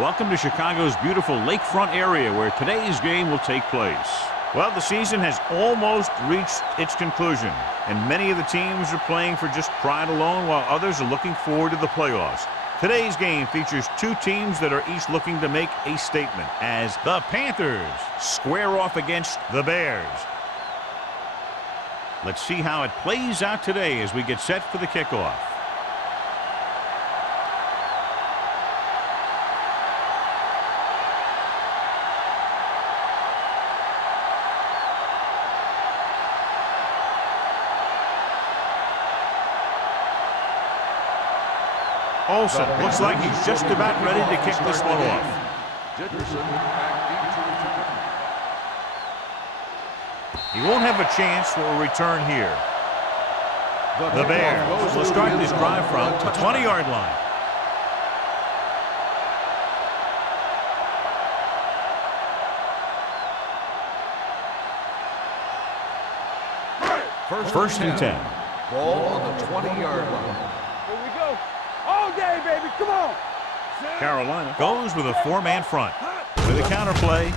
Welcome to Chicago's beautiful lakefront area where today's game will take place. Well, the season has almost reached its conclusion, and many of the teams are playing for just pride alone while others are looking forward to the playoffs. Today's game features two teams that are each looking to make a statement as the Panthers square off against the Bears. Let's see how it plays out today as we get set for the kickoff. Olsen looks like he's just about ready to kick this one off. He won't have a chance for a return here. The Bears will start this drive from the 20-yard line. First and 10. Ball on the 20-yard line. Here we go. All day, baby. Come on. Carolina goes with a four-man front. With a counterplay,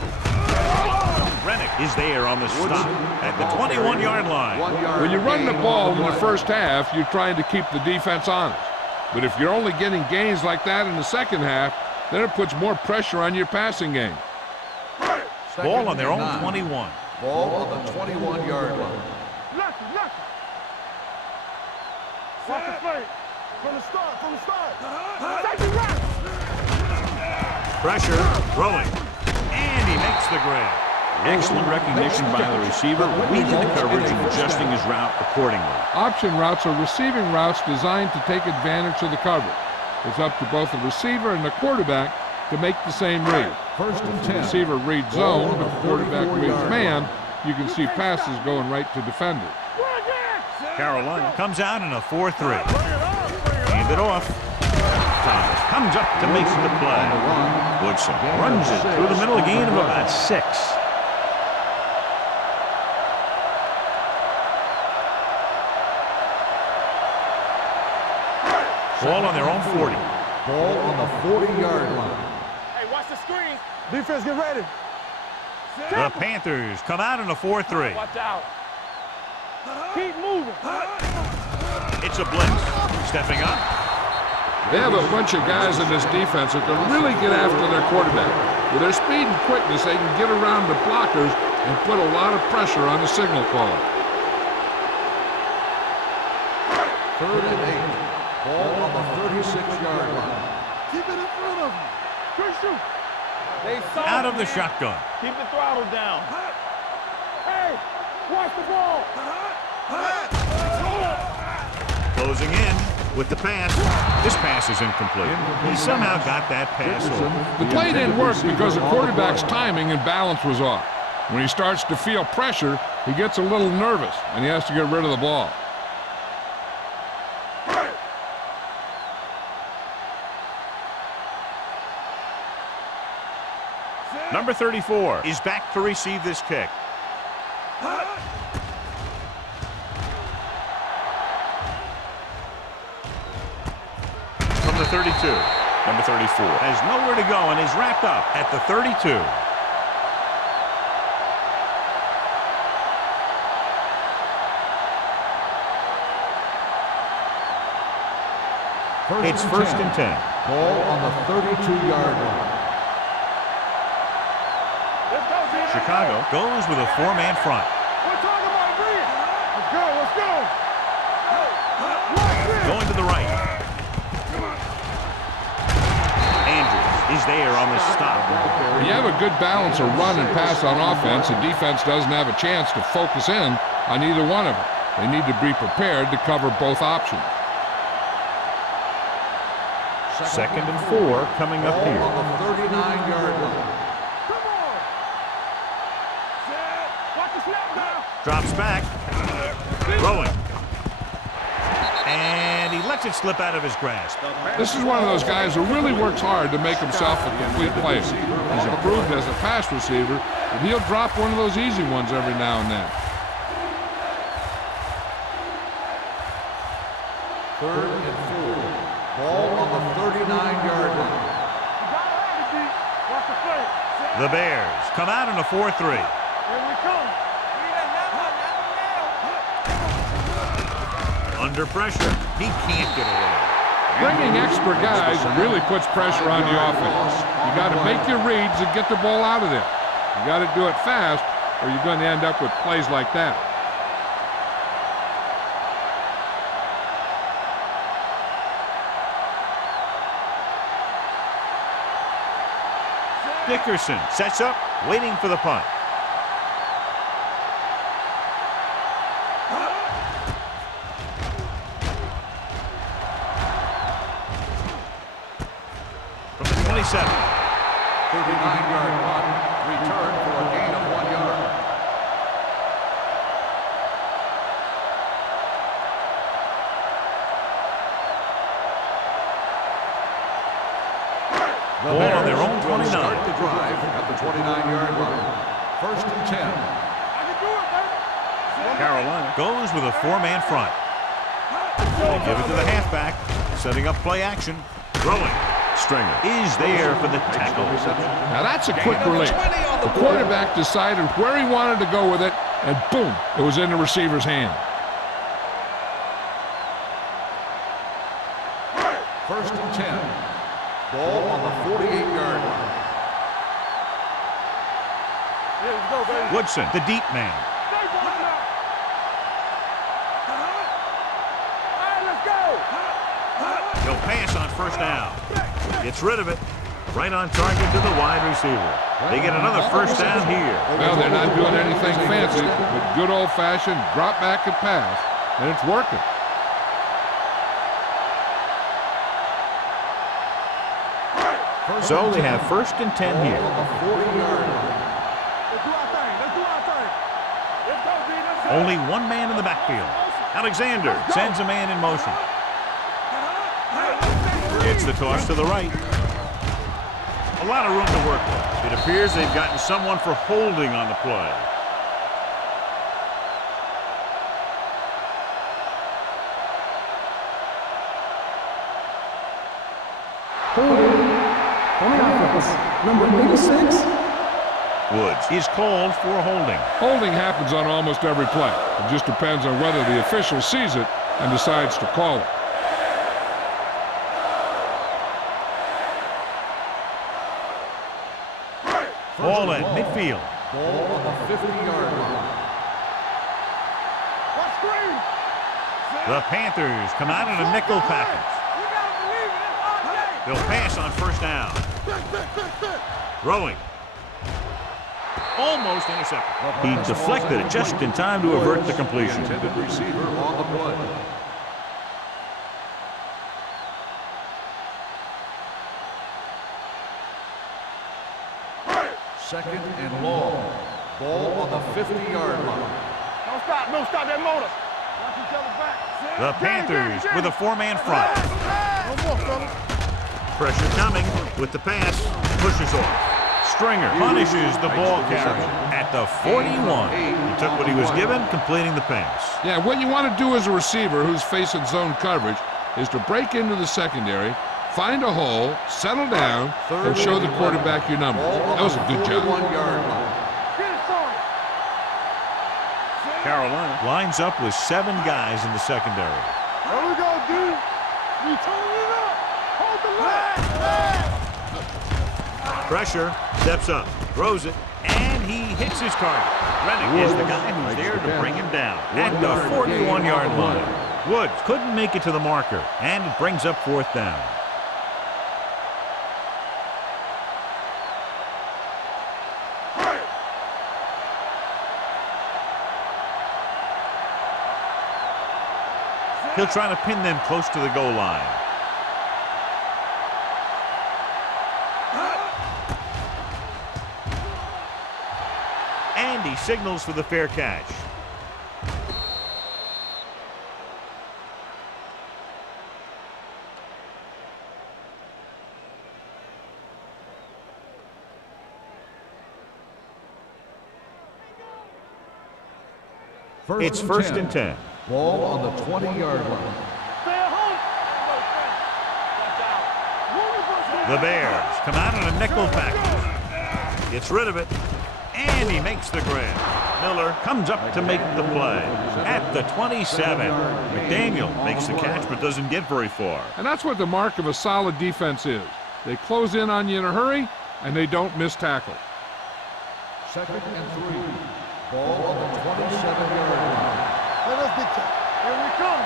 Rennick is there on the stop at the 21-yard line. When you run the ball in the first half, you're trying to keep the defense honest. But if you're only getting gains like that in the second half, then it puts more pressure on your passing game. Ball on their own 21. Ball on the 21-yard line. Lucky. Walk the play. From the start. Take it right. Pressure, throwing, and he makes the grab. Excellent recognition by the receiver, reading the coverage and adjusting his route accordingly. Option routes are receiving routes designed to take advantage of the coverage. It's up to both the receiver and the quarterback to make the same read. First and If 10. the receiver reads zone, the quarterback reads man, you can see passes going right to defenders. Carolina comes out in a 4-3. Hand it off. Thomas comes up to make the play. Woodson runs it through the middle, a gain of about 6. Ball on their own 40. Ball on the 40-yard line. Hey, watch the screen. Defense, get ready. The Panthers come out in a 4-3. Watch out. Keep moving. It's a blitz. Stepping up. They have a bunch of guys in this defense that can really get after their quarterback. With their speed and quickness, they can get around the blockers and put a lot of pressure on the signal caller. Third and 8. Ball on the 36-yard line. Keep it in front of you. Good shoot. They saw Out of the shotgun. Keep the throttle down. Hey, watch the ball. Closing in with the pass. This pass is incomplete. He somehow got that pass over. The play didn't work because the quarterback's timing and balance was off. When he starts to feel pressure, he gets a little nervous, and he has to get rid of the ball. Number 34 is back to receive this kick. From the 32, number 34 has nowhere to go and is wrapped up at the 32. It's first and 10. Ball on the 32-yard line. Chicago goes with a four-man front. We're talking about breathe. Let's go. Going to the right. Andrews is there on the stop. When you have a good balance of run and pass on offense, the defense doesn't have a chance to focus in on either one of them. They need to be prepared to cover both options. Second and 4 coming up Ball here. on the 39-yard line. Come on. Watch the snap now. Drops back. Throwing. And he lets it slip out of his grasp. This is one of those guys who really works hard to make himself a complete player. He's improved as a pass receiver, but he'll drop one of those easy ones every now and then. Third and 4. Ball on the 39-yard line. You gotta have it, D. The Bears come out in a 4-3. Here we come. Under pressure, he can't get away. Bringing extra guys really puts pressure on the offense. You got to make your reads and get the ball out of there. You got to do it fast, or you're going to end up with plays like that. Dickerson sets up, waiting for the punt. From the 27. 39-yard punt. Return for a gain of 1 yard. Ball on their own 29. Start the drive at the 29-yard line. First and 10. Carolina goes with a 4-man front. They give it to the halfback, setting up play action. Throwing. Stringer is there for the tackle. Now that's a quick release. The quarterback decided where he wanted to go with it, and boom, it was in the receiver's hand. First and 10. Ball on the 48-yard line. Woodson, the deep man. He'll pass on first down. Gets rid of it. Right on target to the wide receiver. They get another first down here. Well, they're not doing anything fancy, but good old-fashioned drop back and pass, and it's working. So they have first and 10 here. Only one man in the backfield. Alexander sends a man in motion. It's the toss to the right. A lot of room to work with. It appears they've gotten someone for holding on the play. Holding on the offense, number 86. Woods is called for holding. Holding happens on almost every play. It just depends on whether the official sees it and decides to call it. Ball at midfield. Ball on the 50-yard line. The Panthers come out in a nickel package. They'll pass on first down. Throwing. Almost intercepted. He deflected it just in time to avert the completion. Intended receiver on the play. Second and long. Ball on the 50-yard line. Don't stop that motor. Watch each other back. The Panthers with a 4-man front. No more, fellas. Pressure coming with the pass. Pushes off. Stringer punishes the ball carrier at the 41. He took what he was given, completing the pass. Yeah, what you want to do as a receiver who's facing zone coverage is to break into the secondary, find a hole, settle down, and show the quarterback your number. That was a good job. 41-yard line. Carolina lines up with 7 guys in the secondary. There we go, dude. We turning it up. Hold the line. Pressure, steps up, throws it, and he hits his target. Rennick is the guy who's there to bring him down at the 41-yard line. Woods couldn't make it to the marker, and it brings up 4th down. He'll try to pin them close to the goal line. And he signals for the fair catch. It's first and 10. Ball on the 20-yard line. The Bears come out in a nickel package. Gets rid of it. And he makes the grab. Miller comes up to make the play. At the 27, McDaniel makes the catch but doesn't get very far. And that's what the mark of a solid defense is. They close in on you in a hurry, and they don't miss tackle. 2nd and 3. Ball on the 27-yard line. Let us get you. Here we come.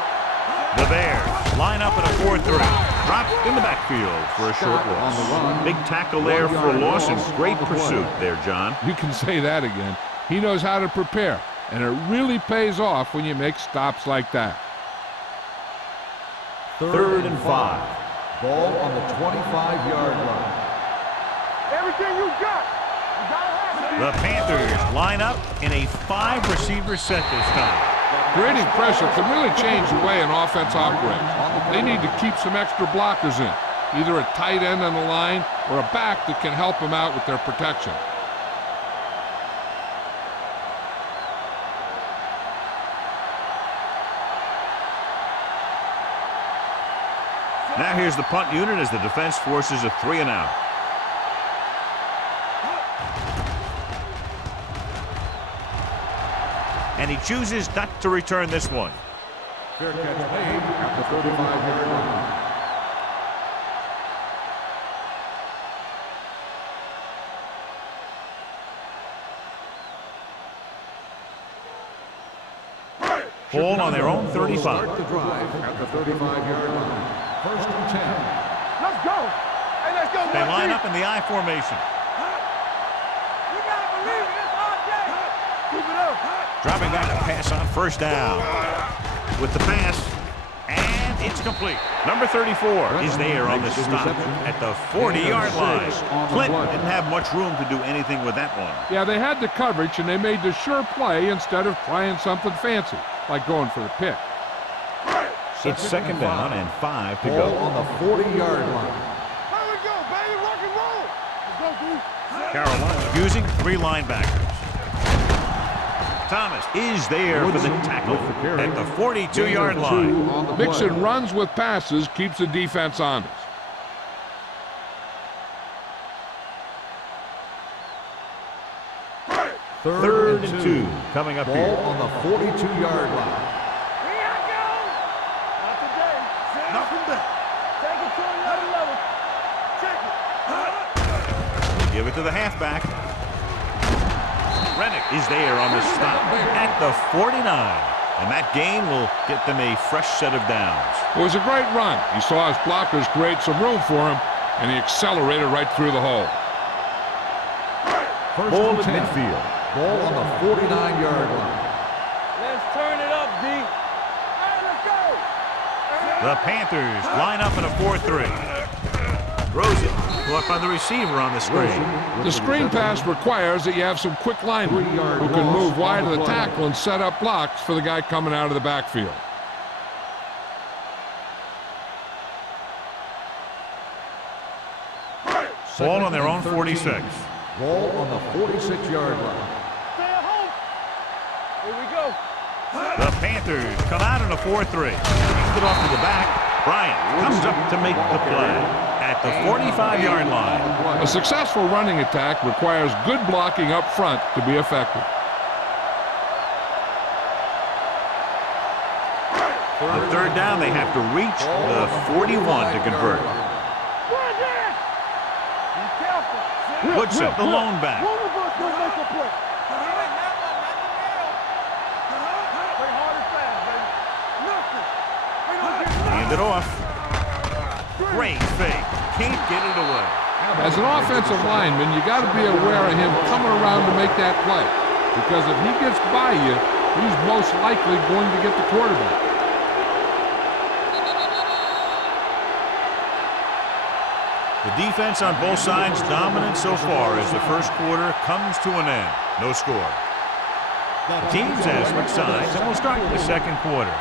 The Bears line up in a 4-3. Dropped in the backfield for a short loss. Big tackle there for a loss and great pursuit there, John. You can say that again. He knows how to prepare, and it really pays off when you make stops like that. 3rd and 5. Ball on the 25-yard line. Everything you got. You gotta have it. The Panthers line up in a 5-receiver set this time. Creating pressure can really change the way an offense operates. They need to keep some extra blockers in, either a tight end on the line or a back that can help them out with their protection. Now here's the punt unit as the defense forces a 3-and-out. And he chooses not to return this one. Fair catch made at the 35-yard line. Ball on their own 35. Start the drive at the 35-yard line. 1st and 10. Let's go. Hey, let's go. They line Marquis. up in the I formation. You gotta believe it. It's our day. Keep it up. Dropping back to pass on 1st down. With the pass, and it's complete. Number 34 is there on the stop at the 40-yard line. Clint didn't have much room to do anything with that one. Yeah, they had the coverage, and they made the sure play instead of trying something fancy, like going for the pick. It's 2nd down and 5 to Ball go. on the 40-yard line. Here we go, baby. Rock and roll. Let's go, dude. Carolina using 3 linebackers. Thomas is there for the tackle at the 42-yard line. Mixing runs with passes keeps the defense honest. 3rd and 2 coming up Ball here. on the 42-yard line. Here I go. Not today. Nothing there. Take it to another level. Check it. Give it to the halfback. Rennick is there on the stop at the 49. And that gain will get them a fresh set of downs. It was a great run. He saw his blockers create some room for him, and he accelerated right through the hole. Ball at midfield. Ball on the 49-yard line. Let's turn it up, D. Hey, let's go. The Panthers line up in a 4-3. Throws it. Caught by the receiver on the screen. The screen pass requires that you have some quick linemen who can move wide of the tackle and set up blocks for the guy coming out of the backfield. Ball on their own 46. Ball on the 46-yard line. Stay at home. Here we go. The Panthers come out in a 4-3. Hands it off to the back. Bryant comes up to make the play at the 45-yard line. A successful running attack requires good blocking up front to be effective. On 3rd down, they have to reach the 41 to convert. Run there. Be careful. Woodson, the lone back. One of us will make a play. Play hard and fast, baby. Nothing. We don't get Hand it off. Great fake. Can't get it away. As an offensive lineman, you got to be aware of him coming around to make that play. Because if he gets by you, he's most likely going to get the quarterback. The defense on both sides dominant so far as the first quarter comes to an end. No score. The teams have switched sides and will start the second quarter.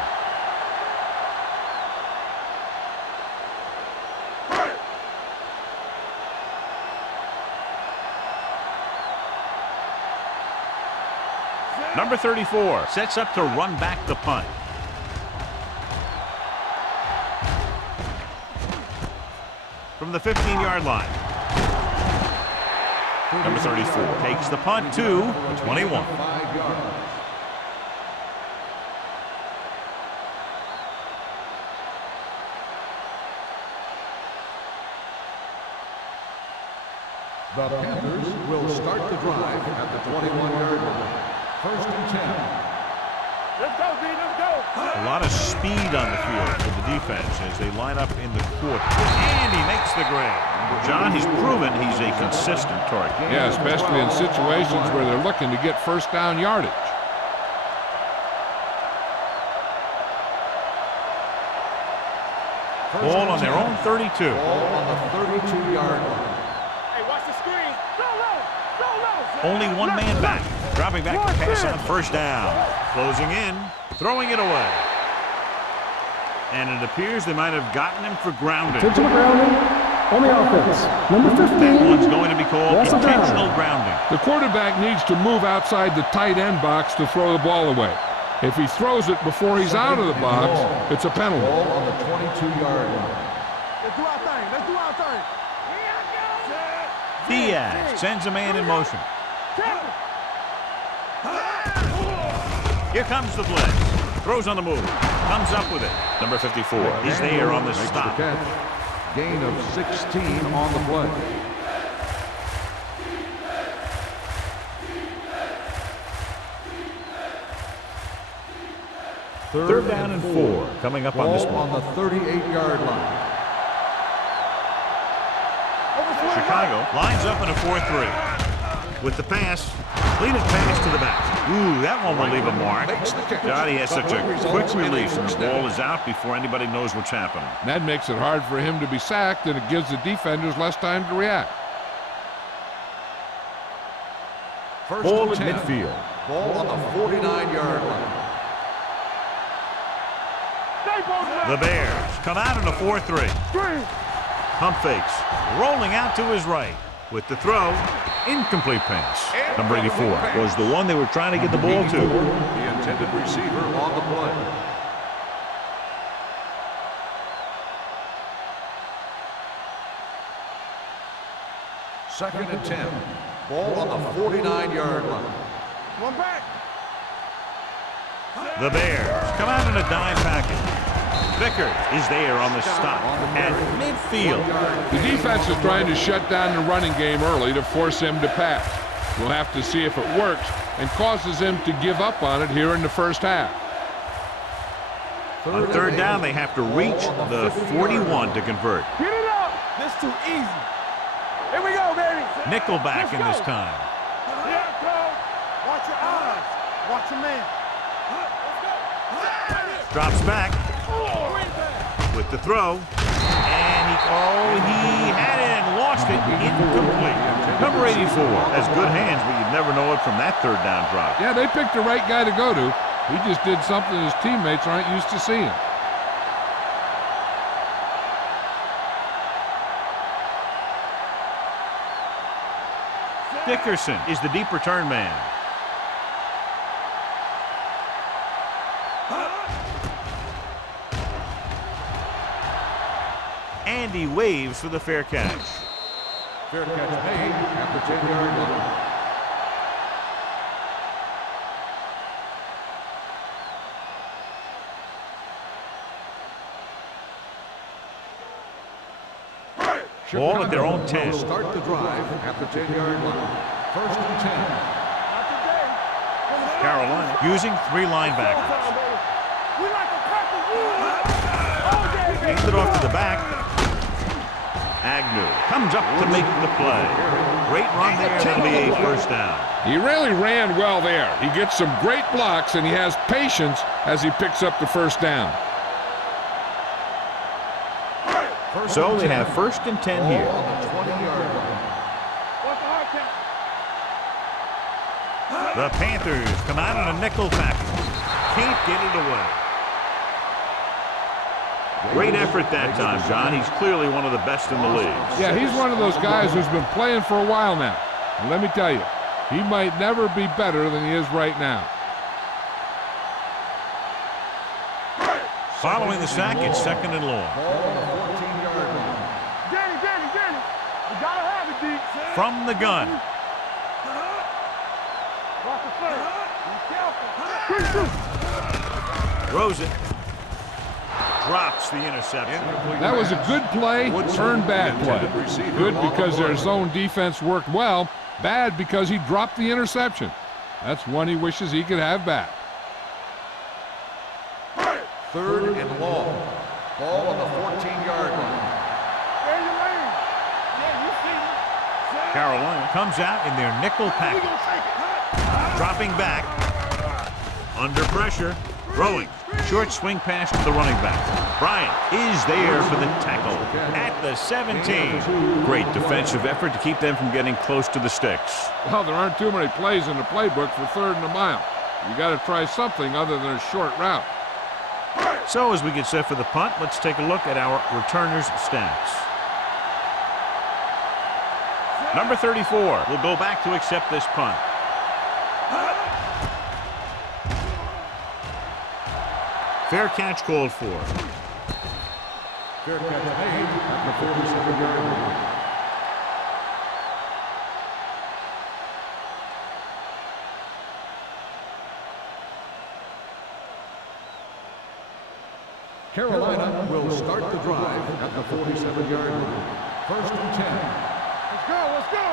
Number 34 sets up to run back the punt. From the 15-yard line. Number 34 takes the punt to the 21. 5 yards. The Panthers will start the drive at the 21-yard line. First and 10. Let's go, D. Let's go. A lot of speed on the field for the defense as they line up in the court. And he makes the grab. John, he's proven he's a consistent target. Yeah, especially in situations where they're looking to get first down yardage. Ball on their own 32. Ball on the 32-yard line. Hey, watch the screen. Go low. Go low. Only one man back. Dropping back to pass on first down. Closing in. Throwing it away. And it appears they might have gotten him for grounding. Intentional grounding on the offense. Number 15. That one's going to be called Loss of down. intentional grounding. The quarterback needs to move outside the tight end box to throw the ball away. If he throws it before he's out of the box, it's a penalty. Ball on the 22-yard line. Let's do our thing. Let's do our thing. Diaz sends a man in motion. Here comes the blitz. Throws on the move. Comes up with it. Number 54. He's there on the Makes stop. catch. Gain of 16 on the play. Third down and 4 coming up on this Ball on one. the 38-yard line. Chicago lines up in a 4-3. With the pass, lead it pass to the back. Ooh, that one will leave a mark. Johnny has such a quick release, and the ball is out before anybody knows what's happening. That makes it hard for him to be sacked, and it gives the defenders less time to react. First Ball and at 10. midfield. Ball on the 49-yard line. The Bears come out in a 4-3. Pump fakes, rolling out to his right. With the throw, incomplete pass. Number 84 was the one they were trying to get the ball to. The intended receiver on the play. Second and 10. Ball on the 49-yard line. One back. The Bears come out in a dime package. Vickers is there on the stop at midfield. The defense is trying to shut down the running game early to force him to pass. We'll have to see if it works and causes him to give up on it here in the first half. On third down, they have to reach the 41 to convert. Get it up. This too easy. Here we go, baby. Nickelback in this time. Here it goes. Watch your eyes. Watch your man. Drops back with the throw. And he had it and lost it. Incomplete. Number 84 has good hands, but you'd never know it from that third down drop. Yeah, they picked the right guy to go to. He just did something his teammates aren't used to seeing. Dickerson is the deep return man. And he waves for the fair catch. Fair catch made at the 10-yard line. Ball at their own 10. Will start the drive at the 10-yard line. First and 10. Carolina using 3 linebackers. We like to crack the wood. Hands it off to the back. Agnew comes up to make the play. Great run there. That'll be a first down. He really ran well there. He gets some great blocks, and he has patience as he picks up the first down. So they have first and 10 here. On the 20-yard line. What's the hard catch? The Panthers come out in a nickel package. Can't get it away. Great effort that time, John. He's clearly one of the best in the league. Yeah, he's one of those guys who's been playing for a while now. And let me tell you, he might never be better than he is right now. Following the sack, it's second and long. Ball on the 14-yard line. Danny. We gotta have it, D. From the gun, Throws it. Drops the interception. That was a good play, turned bad play. Good because their zone defense worked well. Bad because he dropped the interception. That's one he wishes he could have back. 3rd and long. Ball on the 14-yard line. Carolina comes out in their nickel package. Dropping back. Under pressure. Throwing. Short swing pass to the running back. Bryant is there for the tackle at the 17. Great defensive effort to keep them from getting close to the sticks. Well, there aren't too many plays in the playbook for 3rd and a mile. You got to try something other than a short route. So as we get set for the punt, let's take a look at our returners' stats. Number 34 will go back to accept this punt. Fair catch called for. Fair catch made at the 47-yard line. Carolina will start the drive at the 47-yard line. 1st and 10. Let's go, let's go.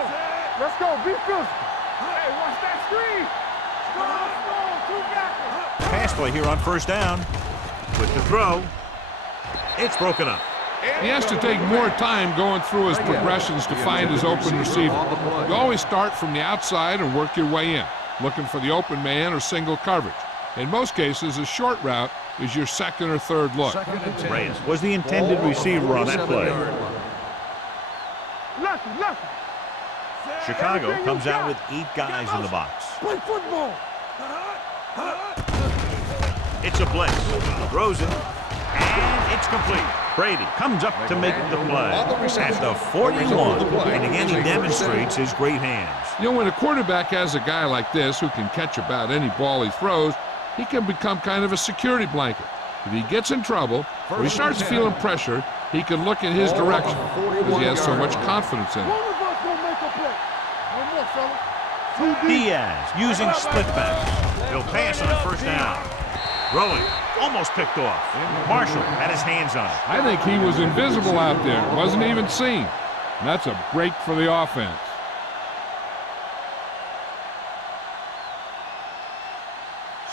Let's go, be physical. Hey, watch that screen. Strong, 2 backers. Pass play here on 1st down. With the throw, it's broken up. He has to take more time going through his progressions to find his open receiver. You always start from the outside and work your way in, looking for the open man or single coverage. In most cases, a short route is your 2nd or 3rd look. Reyes was the intended receiver on that play. Left. Chicago comes out with 8 guys in the box. Play football. It's a blitz. Throws it. And it's complete. Brady comes up to make the play at the 41. And again, he demonstrates his great hands. You know, when a quarterback has a guy like this who can catch about any ball he throws, he can become kind of a security blanket. If he gets in trouble or he starts feeling pressure, he can look in his direction because he has so much confidence in it. One of us gonna make a play. One more, fella. Diaz using split backs. He'll pass on 1st down. Throwing. Almost picked off. Marshall had his hands on it. I think he was invisible out there. Wasn't even seen. And that's a break for the offense.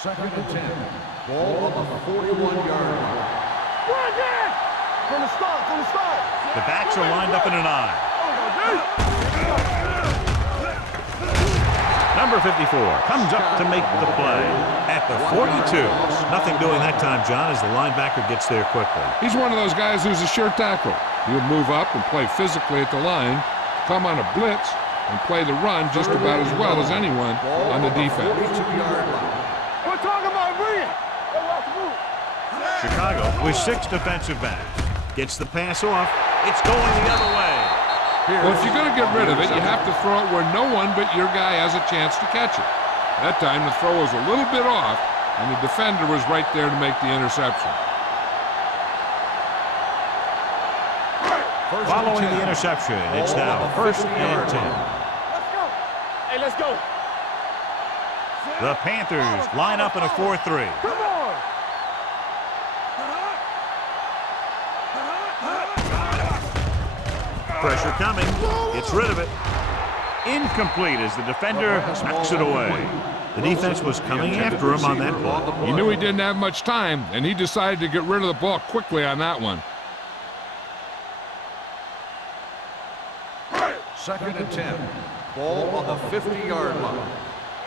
2nd and 10. Ball on the 41-yard line. Run that! From the start. The backs are lined up in an eye. Number 54 comes up to make the play at the 42. Nothing doing that time, John, as the linebacker gets there quickly. He's one of those guys who's a sure tackle. He'll move up and play physically at the line, come on a blitz, and play the run just about as well as anyone on the defense. We're talking about brilliant. Chicago with 6 defensive backs. Gets the pass off. It's going the other way. Well, if you're going to get rid of it, you have to throw it where no one but your guy has a chance to catch it. That time the throw was a little bit off, and the defender was right there to make the interception. Following the interception, it's now 1st and 10. Let's go. Hey, let's go. The Panthers line up in a 4-3. Come on. Pressure coming. Gets rid of it. Incomplete as the defender knocks it away. The defense was coming after him on that play. He knew he didn't have much time, and he decided to get rid of the ball quickly on that one. 2nd and 10. Ball on the 50-yard line. All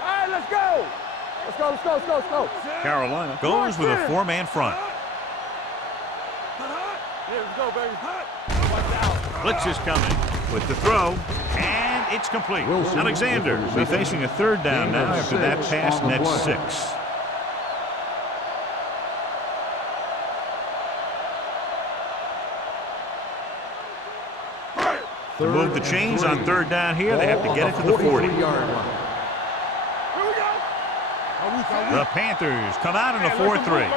right, let's go. Let's go. Carolina goes with a 4-man front. Here we go, baby. Blitz is coming with the throw, and it's complete. Alexander will be facing a 3rd down now after that pass nets 6. To move the chains on 3rd down here, they have to get it to the 40. The Panthers come out in a 4-3.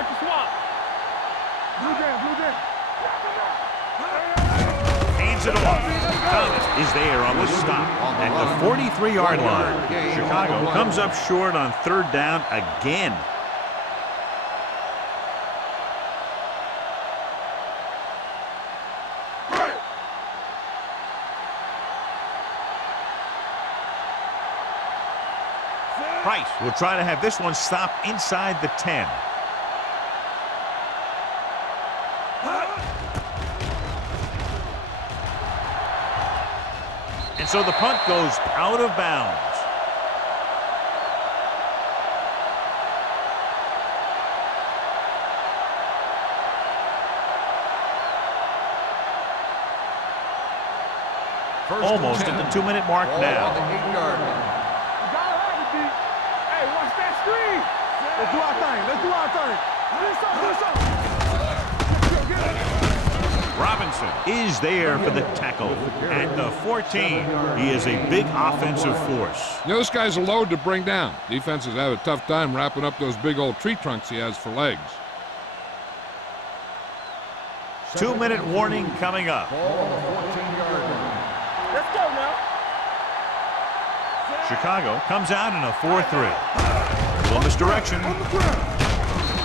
hands it off. Thomas is there on the stop at the 43-yard line. Chicago comes up short on third down again. Price will try to have this one stop inside the 10. And so the punt goes out of bounds. Almost at the 2-minute mark now. Hey, watch that screen. Let's do our thing. Let's do our thing. Robinson is there for the tackle at the 14. He is a big offensive force. You know, this guy's a load to bring down. Defenses have a tough time wrapping up those big old tree trunks he has for legs. 2-minute warning coming up. Let's go now. Chicago comes out in a 4-3. Little misdirection.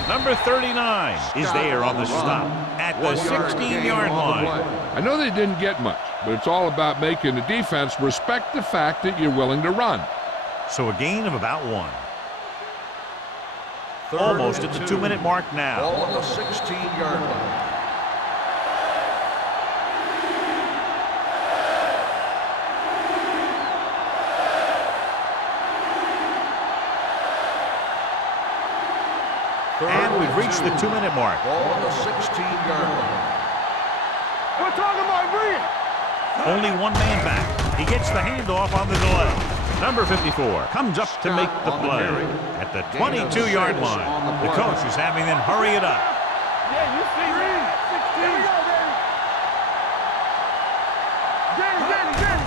Number 39 is there on the stop at the 16-yard line. I know they didn't get much, but it's all about making the defense respect the fact that you're willing to run. So a gain of about 1. Almost at the 2-minute mark now. Ball on the 16-yard line. And we've reached the 2-minute mark. Ball on the 16-yard line. We're talking about bringing. Only one man back. He gets the handoff on the delay. Number 54 comes up to make the play at the 22-yard line. The coach is having them hurry it up. Yeah, you see me. 16. Here we go, baby.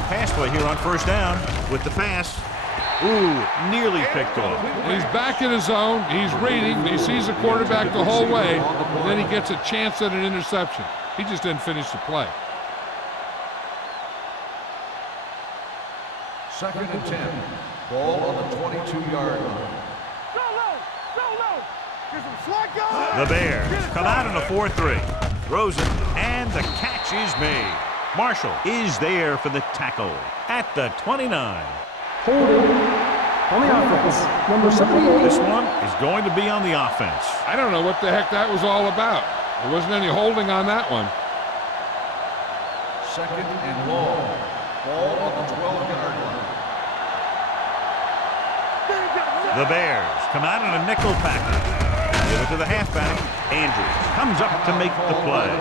Pass play here on first down with the pass. Ooh, nearly picked off. He's back in his zone. He's reading. He sees the quarterback the whole way. And then he gets a chance at an interception. He just didn't finish the play. 2nd and 10. Ball on the 22-yard line. Get some slack on. The Bears come out in a 4-3. Throws it, and the catch is made. Marshall is there for the tackle at the 29. Holding on the offense. Number 78. This one is going to be on the offense. I don't know what the heck that was all about. There wasn't any holding on that one. 2nd and long. Ball on the 12-yard line. The Bears come out in a nickel package. Give it to the halfback. Andrews comes up to make the play.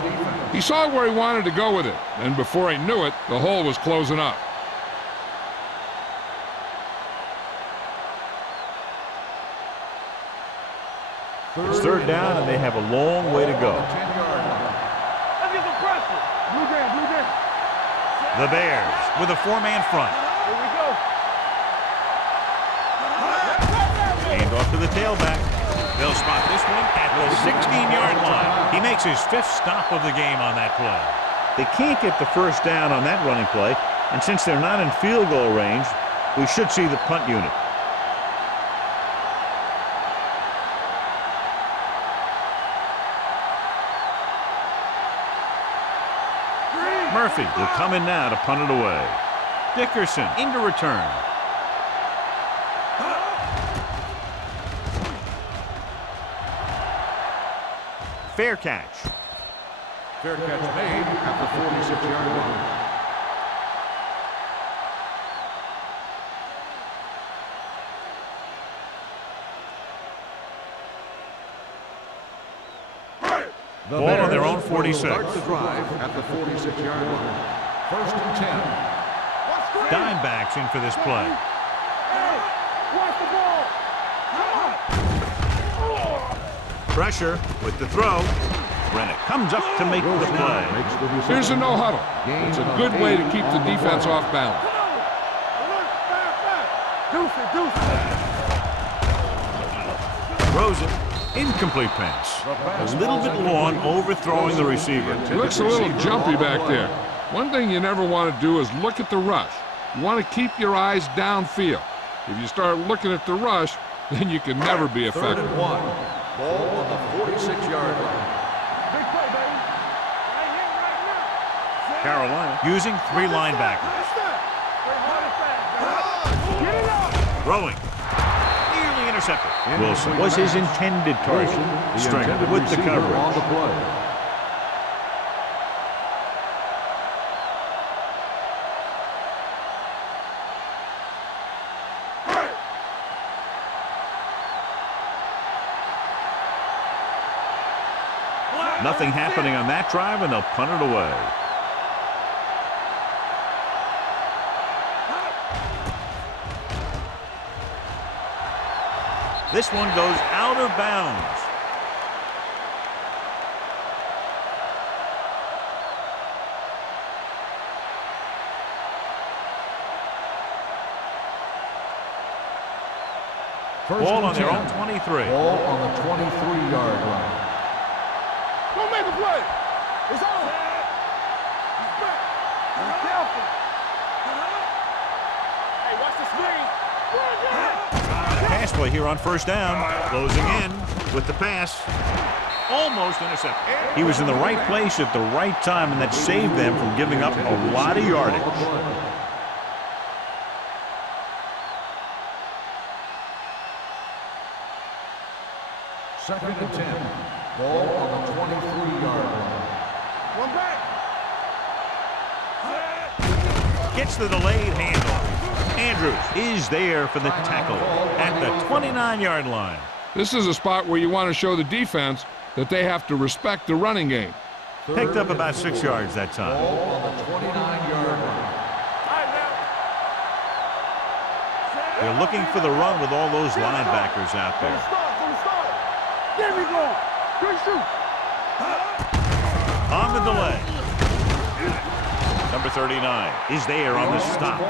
He saw where he wanted to go with it, and before he knew it, the hole was closing up. It's third down, and they have a long way to go. Let's get some pressure. Blue game. The Bears with a 4-man front. Here we go. Hand off to the tailback. They'll spot this one at the 16-yard line. He makes his 5th stop of the game on that play. They can't get the first down on that running play, and since they're not in field goal range, we should see the punt unit. Murphy will come in now to punt it away. Dickerson into return. Fair catch. Fair catch made at the 46-yard line. The Ball on their own 46. Start the drive at the 46-yard line. 1st and 10. Dimebacks in for this play. Hey, watch the ball. Pressure with the throw. Rennick comes up to make the play. Here's a no huddle. It's a good way to keep the defense off balance. Throws it. Incomplete pass. A little bit long, overthrowing the receiver. He looks a little jumpy back there. One thing you never want to do is look at the rush. You want to keep your eyes downfield. If you start looking at the rush, then you can never be effective. 3rd and 1. Ball on the 46-yard line. Big play, baby. Right here, right now. Carolina using 3 linebackers. Play hard and fast, baby. Get it up. Throwing. Nearly intercepted. Wilson was his intended target. Strength with the coverage. On the play. Nothing happening on that drive, and they'll punt it away. This one goes out of bounds. Ball on their own 23. Ball on the 23-yard line. Don't make a play. It's on. He's back. Be careful. Hey, watch the screen. Pass play here on 1st down. Closing in with the pass. Almost intercepted. He was in the right place at the right time, and that saved them from giving up a lot of yardage. 2nd and 10. Ball on the 23-yard line. One back. Gets the delayed handoff. Andrews is there for the tackle at the 29-yard line. This is a spot where you want to show the defense that they have to respect the running game. Picked up about 6 yards that time. Ball on the 29-yard line. They're looking for the run with all those linebackers out there. There we go. Good shoot. On the delay. Number 39 is there on the stop.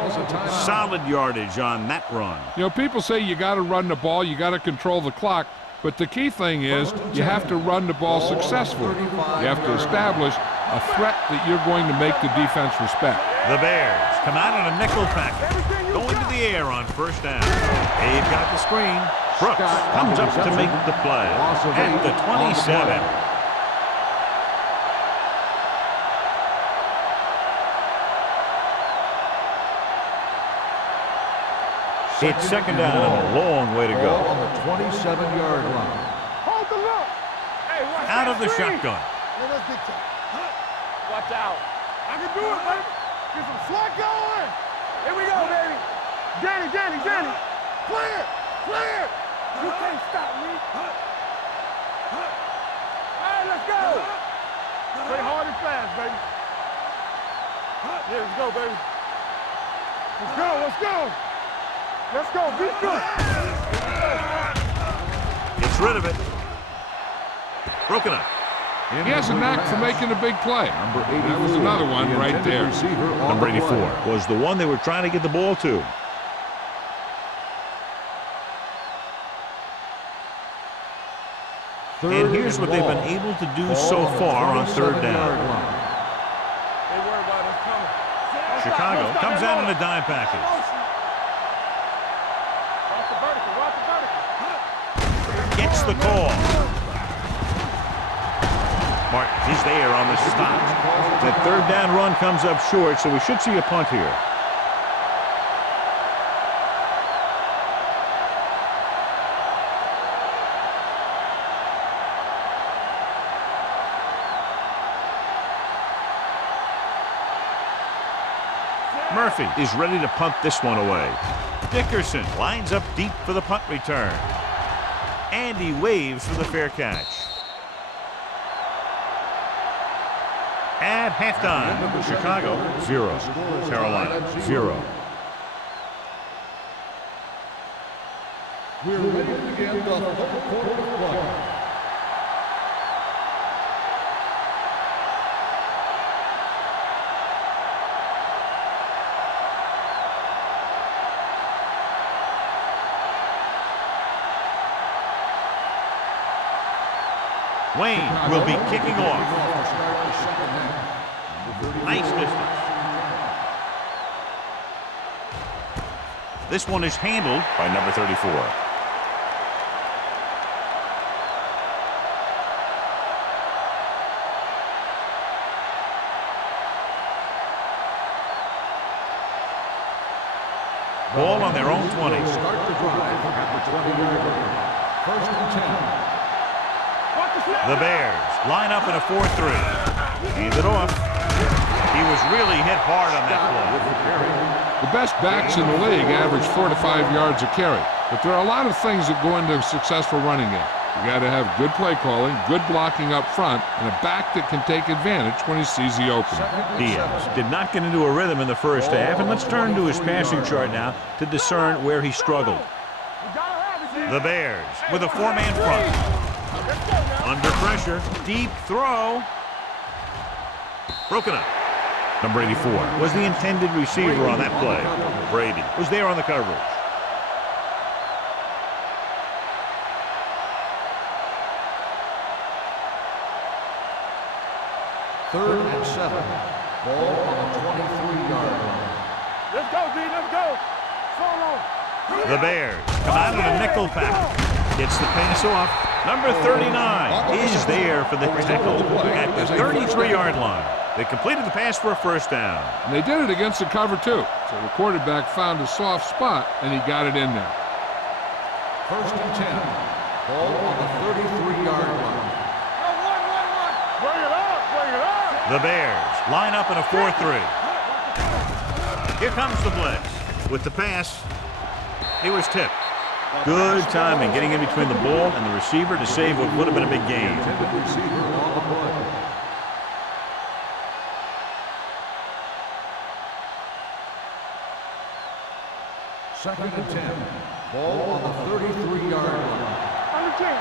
Solid yardage on that run. You know, people say you got to run the ball, you got to control the clock, but the key thing is you have to run the ball successfully. You have to establish a threat that you're going to make the defense respect. The Bears come out on a nickel package, going to the air on 1st down. They've got the screen. Brooks comes up to make the play at the 27. It's 2nd down and a long way to go. Ball on the 27-yard line. Hold the look. Hey, watch Out that of the screen. shotgun. Let us get you. Watch out. I can do it, baby. Get some slack going. Here we go, baby. Danny. Clear. You can't stop me. All right, let's go. Play hard and fast, baby. Yeah, let's go, baby. Let's go. Let's go, be good. Gets rid of it. Broken up. He has a knack for making a big play. That was another one right there. Number 84 was the one they were trying to get the ball to. And here's what they've been able to do so far on 3rd down. They worry about us coming. Chicago comes out in a dime package. Watch the vertical. Gets the call. Martin is there on the stop. That 3rd down run comes up short, so we should see a punt here. Murphy is ready to punt this one away. Dickerson lines up deep for the punt return. And he waves for the fair catch. At halftime, Chicago 0, Carolina 0. We're ready to begin the 3rd quarter of play. Wayne will be kicking off. Nice distance. This one is handled by number 34. Ball on their own 20. Start the drive at the 20-yard line. First and 10. The Bears line up in a 4-3. Hand it off. He was really hit hard on that play. The best backs in the league average 4 to 5 yards a carry. But there are a lot of things that go into a successful running game. You got to have good play calling, good blocking up front, and a back that can take advantage when he sees the opening. Diaz did not get into a rhythm in the first half, and let's turn to his passing chart now to discern where he struggled. The Bears with a 4-man front. Under pressure, deep throw. Broken up. Number 84 was the intended receiver on that play. Brady was there on the coverage. Third and 7. Ball on the 23-yard line. Let's go, D. Let's go. Solo. The Bears come out in a nickel pack. Gets the pass off. Number 39 is there for the tackle at the 33-yard line. They completed the pass for a first down. And they did it against the cover, too. So the quarterback found a soft spot, and he got it in there. First and 10. Ball on the 33-yard line. Bring it up. Bring it up. The Bears line up in a 4-3. Here comes the blitz. With the pass, he was tipped. Good timing getting in between the ball and the receiver to save what would have been a big gain. Intended receiver on the play. Second and 10. Ball on the 33-yard line. On the 10.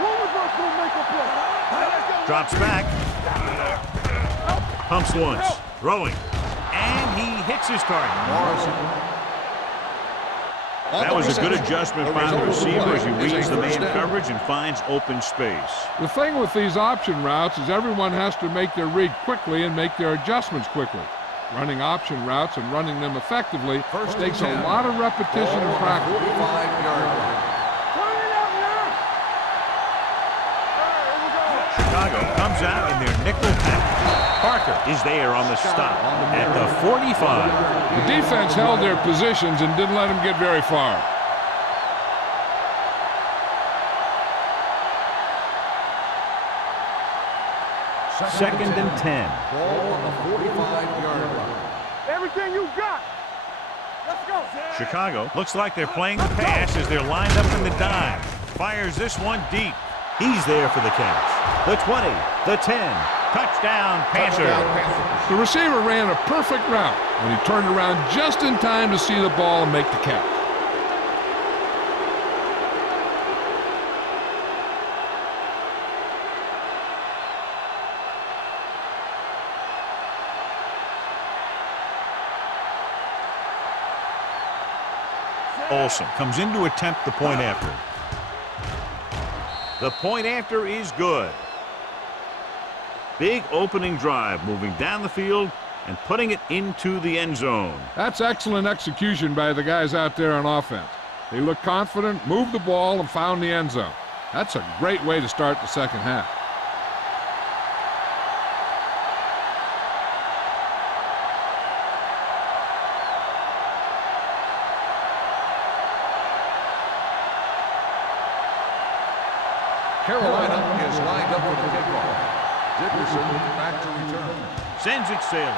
One of us will make a play. Drops back. Pumps once. Throwing. And he hits his target. Morrison. That was a good adjustment by the receiver as he reads the man coverage and finds open space. The thing with these option routes is everyone has to make their read quickly and make their adjustments quickly. Running option routes and running them effectively takes a lot of repetition and practice. 45-yard line. Chicago comes out in their nickel pack. Parker is there on the stop at the 45. The defense held their positions and didn't let them get very far. Second and 10. Ball on the 45-yard line. Everything you got. Let's go. Chicago looks like they're playing the pass as they're lined up in the dime. Fires this one deep. He's there for the catch. The 20, the 10. Touchdown, Panther. The receiver ran a perfect route, and he turned around just in time to see the ball and make the catch. Olsen comes in to attempt the point after. The point after is good. Big opening drive, moving down the field and putting it into the end zone. That's excellent execution by the guys out there on offense. They looked confident, moved the ball, and found the end zone. That's a great way to start the second half. Carolina is lined up for the kickoff. Dickerson back to return. Sends it sailing.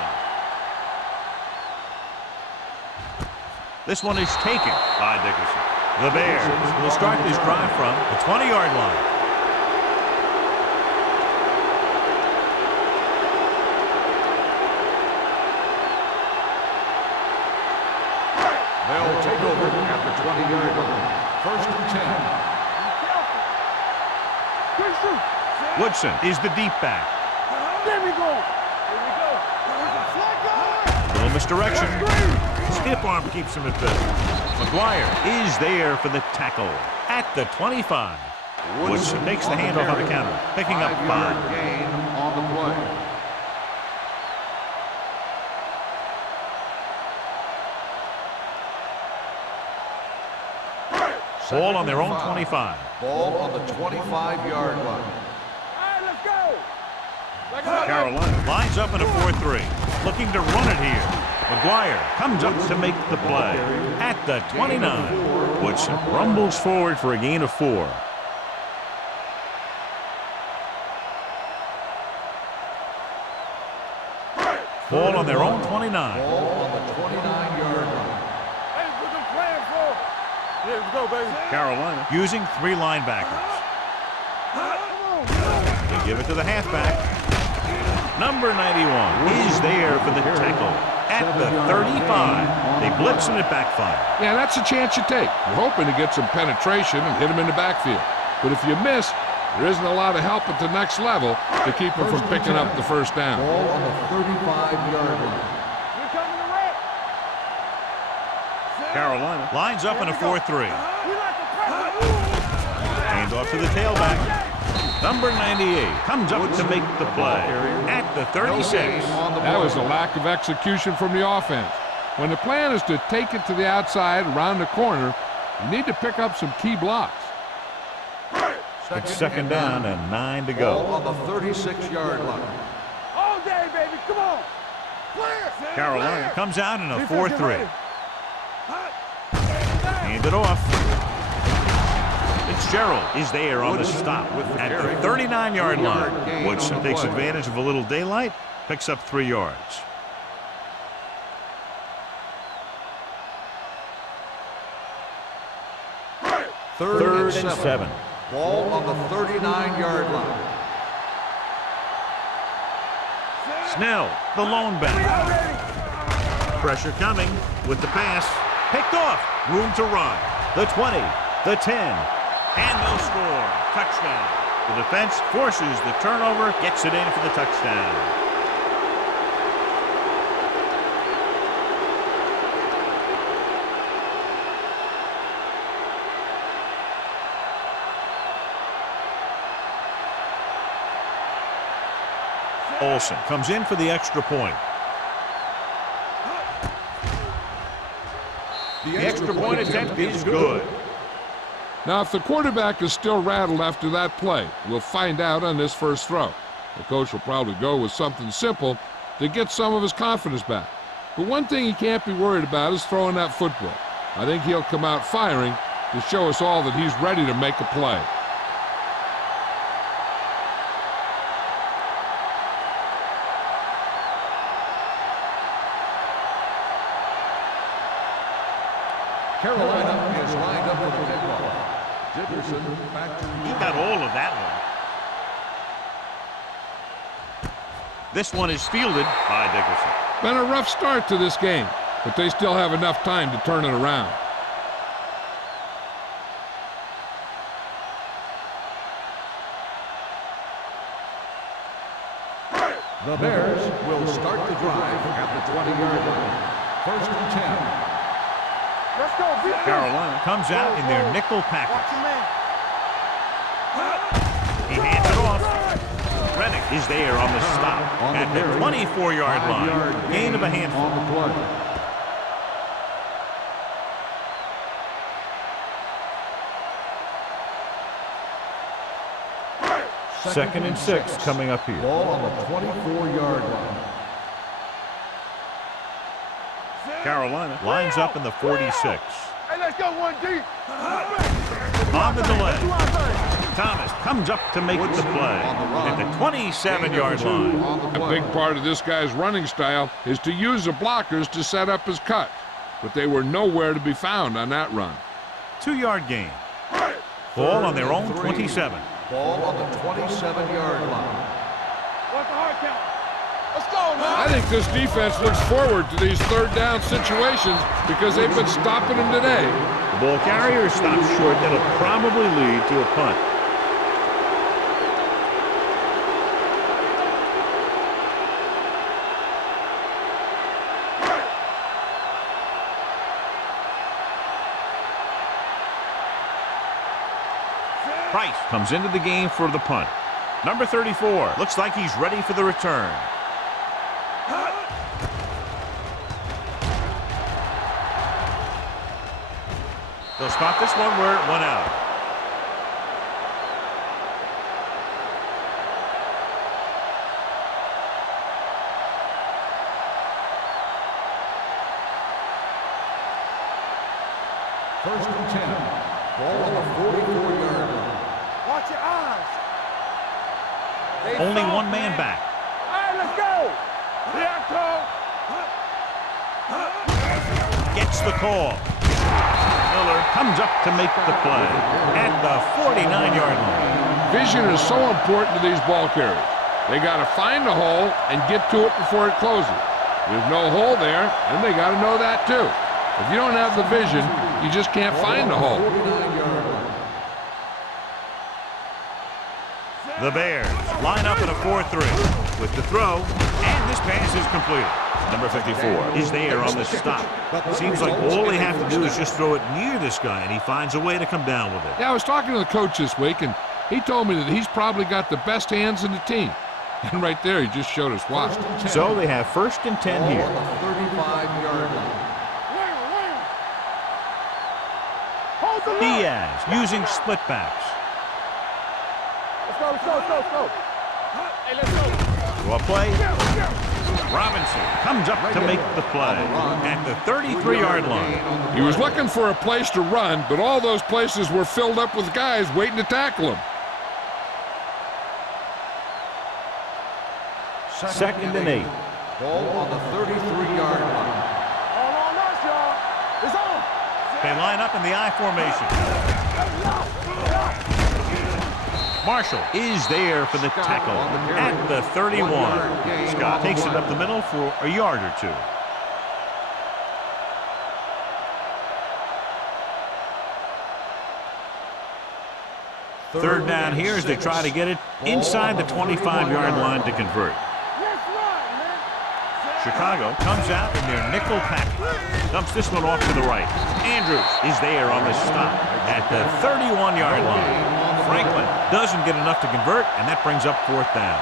This one is taken by Dickerson. The Bears will start this drive from the 20-yard line. They'll take over at the 20-yard line. First and 10. Woodson is the deep back. There we go. Little misdirection. Stiff arm keeps him at bay. McGuire is there for the tackle at the 25. Woodson takes the handoff on the counter, picking up 5. Gain on the play. Ball on their own 25. Ball on the 25-yard line. All right, let's go. Carolina lines up in a 4-3. Looking to run it here. McGuire comes up to make the play at the 29. Woodson rumbles forward for a gain of 4. Ball on their own 29. Ball on the 29-yard line. Hey, put them playing for. Yeah, let's go, baby. Carolina using 3 linebackers. They give it to the halfback. Number 91 is there for the tackle at the 35. They blitz and it backfires. Yeah, that's a chance you take. You're hoping to get some penetration and hit him in the backfield. But if you miss, there isn't a lot of help at the next level to keep him from picking up the first down. Ball on the 35-yard line. Here coming the red. Carolina lines up in a 4-3. We like to press. Hand off to the tailback. Number 98 comes up to make the play at the 36. That was a lack of execution from the offense. When the plan is to take it to the outside around the corner, you need to pick up some key blocks. It's second down and 9 to go. Ball on the 36-yard line. All day, baby. Come on. Clear. Carolina comes out in a 4-3. Hand it off. Fitzgerald is there on the stop at the 39-yard line. Woodson takes advantage of a little daylight, picks up 3 yards. Third and 7. Ball on the 39-yard line. Snell, the lone back. Pressure coming with the pass. Picked off. Room to run. The 20, the 10, and they'll score. Touchdown. The defense forces the turnover, gets it in for the touchdown. Olsen comes in for the extra point. The extra point attempt is good. Now, if the quarterback is still rattled after that play, we'll find out on this first throw. The coach will probably go with something simple to get some of his confidence back. But one thing he can't be worried about is throwing that football. I think he'll come out firing to show us all that he's ready to make a play. Carolina is lined up for the kickoff. Dickerson back to He got all of that one. This one is fielded by Dickerson. Been a rough start to this game, but they still have enough time to turn it around. The Bears will start the drive at the 20-yard line. First and 10. Let's go. Carolina comes out in their nickel Watch package. your man. He hands it off. Reddick is there on the stop at the 24-yard line. Gain of a handful. On the play. Second and 6 coming up here. Ball on the 24-yard line. Carolina lines up in the 46. Hey, let's go 1D. On the delay. Thomas comes up to make the play at the 27-yard line. A big part of this guy's running style is to use the blockers to set up his cut, but they were nowhere to be found on that run. 2-yard gain. Ball on their own 27. Ball on the 27-yard line. What's the hard count? Let's go, man. I think this defense looks forward to these third down situations because they've been stopping them today. The ball carrier stops short. That'll probably lead to a punt. Price comes into the game for the punt. Number 34. Looks like he's ready for the return. They'll spot this one where it went out. First and 10. Ball on the 44-yard line. Watch your eyes. Only one man back. All right, let's go. Here I come. Gets the call. Miller comes up to make the play at the 49-yard line. Vision is so important to these ball carriers. They got to find the hole and get to it before it closes. There's no hole there, and they got to know that too. If you don't have the vision, you just can't find the hole. The Bears line up in a 4-3 with the throw, and this pass is completed. Number 54 is there on the stop. Seems like all they have to do is just throw it near this guy, and he finds a way to come down with it. Yeah, I was talking to the coach this week, and he told me that he's probably got the best hands in the team. And right there, he just showed us why. So they have first and 10 here. On the 35-yard line. Diaz using split backs. Let's go, let's go, let's go, let's go. Hey, let's go. Throw a play. Robinson comes up to make the play at the 33-yard line. He was looking for a place to run, but all those places were filled up with guys waiting to tackle him. Second and 8. Ball on the 33-yard line. All on us, y'all. It's on. They line up in the I formation. Marshall is there for the tackle at the 31. Scott takes it up the middle for a yard or two. Third down here as they try to get it inside the 25-yard line to convert. Chicago comes out in their nickel package. Dumps this one off to the right. Andrews is there on the stop at the 31-yard line. Franklin doesn't get enough to convert, and that brings up fourth down.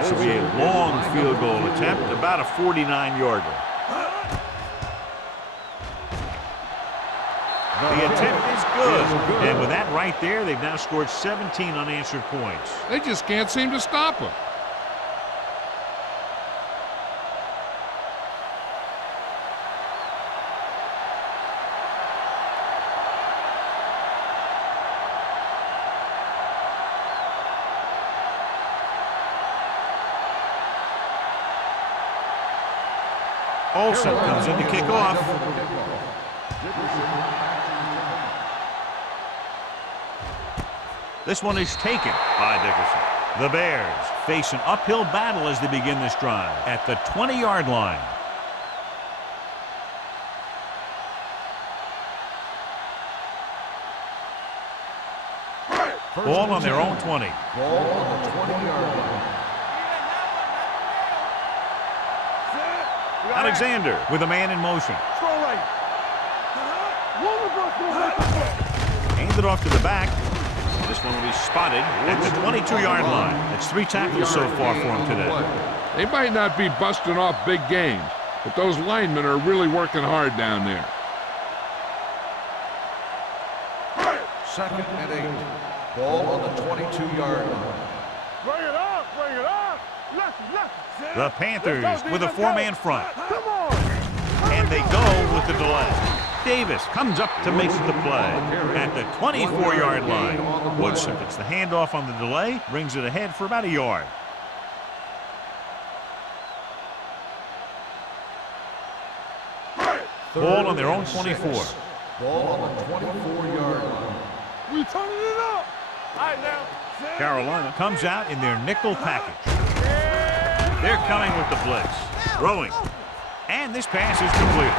This will be a long field goal attempt, about a 49-yarder. The attempt is good. And with that right there, they've now scored 17 unanswered points. They just can't seem to stop him. Olsen comes in to kick off. This one is taken by Dickerson. The Bears face an uphill battle as they begin this drive at the 20-yard line. Ball on their own 20. Ball on the 20-yard line. Alexander with a man in motion. Hands it off to the back. This one will be spotted at the 22-yard line. It's 3 tackles so far for him today. They might not be busting off big games, but those linemen are really working hard down there. Second and 8. Ball on the 22-yard line. Bring it up, bring it up. Left. The Panthers with a 4-man front. Come on. And they go with the delay. Davis comes up to make the play at the 24-yard line. Woodson gets the handoff on the delay, brings it ahead for about a yard. Ball on their own 24. Ball on the 24-yard line. We turning it up. All right, now. Carolina comes out in their nickel package. They're coming with the blitz. Throwing. And this pass is completed.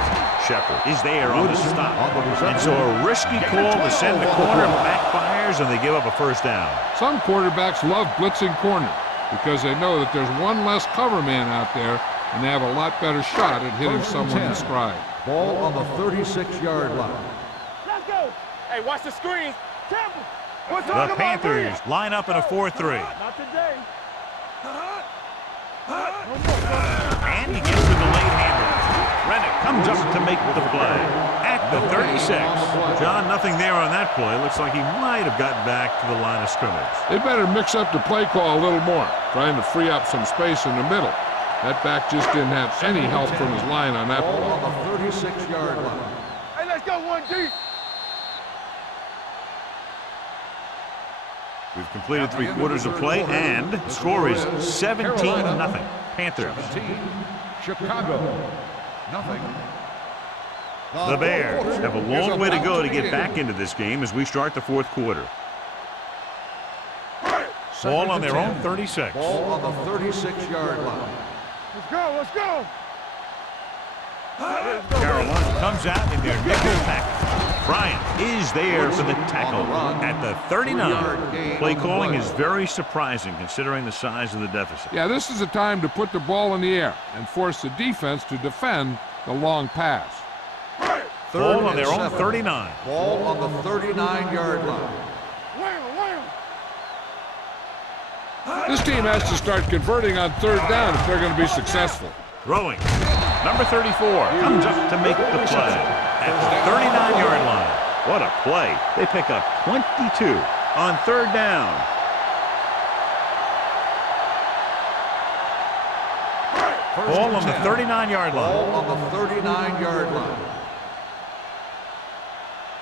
Shepard is there on the stop. And so a risky call to send the corner backfires, and they give up a first down. Some quarterbacks love blitzing corners. because they know that there's one less cover man out there, and they have a lot better shot at hitting someone in stride. Ball on the 36-yard line. Let's go. Hey, watch the screen. Temple. The Panthers line up in a 4-3. Not today. And he gets the delayed handoff. Rennick comes up to make the play at the 36. John, nothing there on that play. Looks like he might have gotten back to the line of scrimmage. They better mix up the play call a little more, trying to free up some space in the middle. That back just didn't have any help from his line on that Ball play. on the 36-yard line. Hey, let's go one deep. We've completed 3 quarters of play, and the score is 17-0. Panthers. 17, Chicago, nothing. The Bears have a long way to go to get back into this game as we start the 4th quarter. Ball on their own 36. Ball on the 36-yard line. Let's go, let's go. Carolina comes out in their nickel package. Bryant is there for the tackle at the 39. Play calling is very surprising considering the size of the deficit. Yeah, this is a time to put the ball in the air and force the defense to defend the long pass. Ball on their own 39. Ball on the 39-yard line. This team has to start converting on 3rd down if they're going to be successful. Throwing. Number 34 comes up to make the play at the 39-yard line. What a play. They pick up 22 on 3rd down. Ball on the 39-yard line. Ball on the 39-yard line.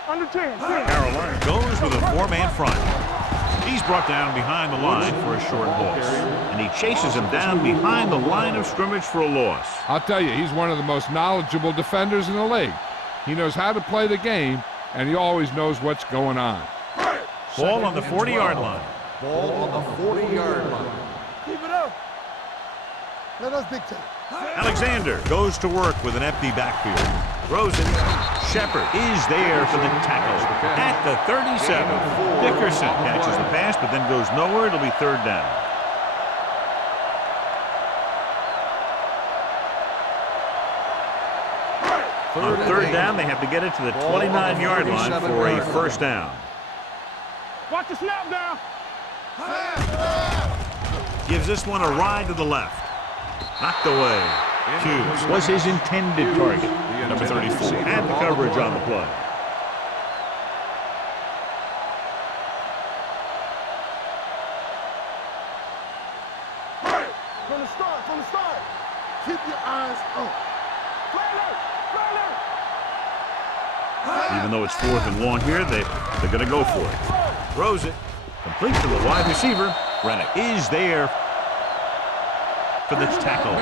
Under 10. Carolina goes with a 4-man front. He's brought down behind the line for a short loss, and he chases him down behind the line of scrimmage for a loss. I'll tell you, he's one of the most knowledgeable defenders in the league. He knows how to play the game, and he always knows what's going on. Ball on the 40-yard line. Ball on the 40-yard line. Keep it up. Let us dictate. Alexander goes to work with an empty backfield. Rosen. Shepard is there for the tackle at the 37. Dickerson catches the pass, but then goes nowhere. It'll be 3rd down. On 3rd down, they have to get it to the 29-yard line for a 1st down. Watch the snap down. Gives this one a ride to the left. Knocked away. Hughes was his intended target. Number 34 had the coverage on the play. From the start. Keep your eyes on. Even though it's 4th and long here, they're going to go for it. Throws it. Complete to the wide receiver. Rennick is there for the tackle.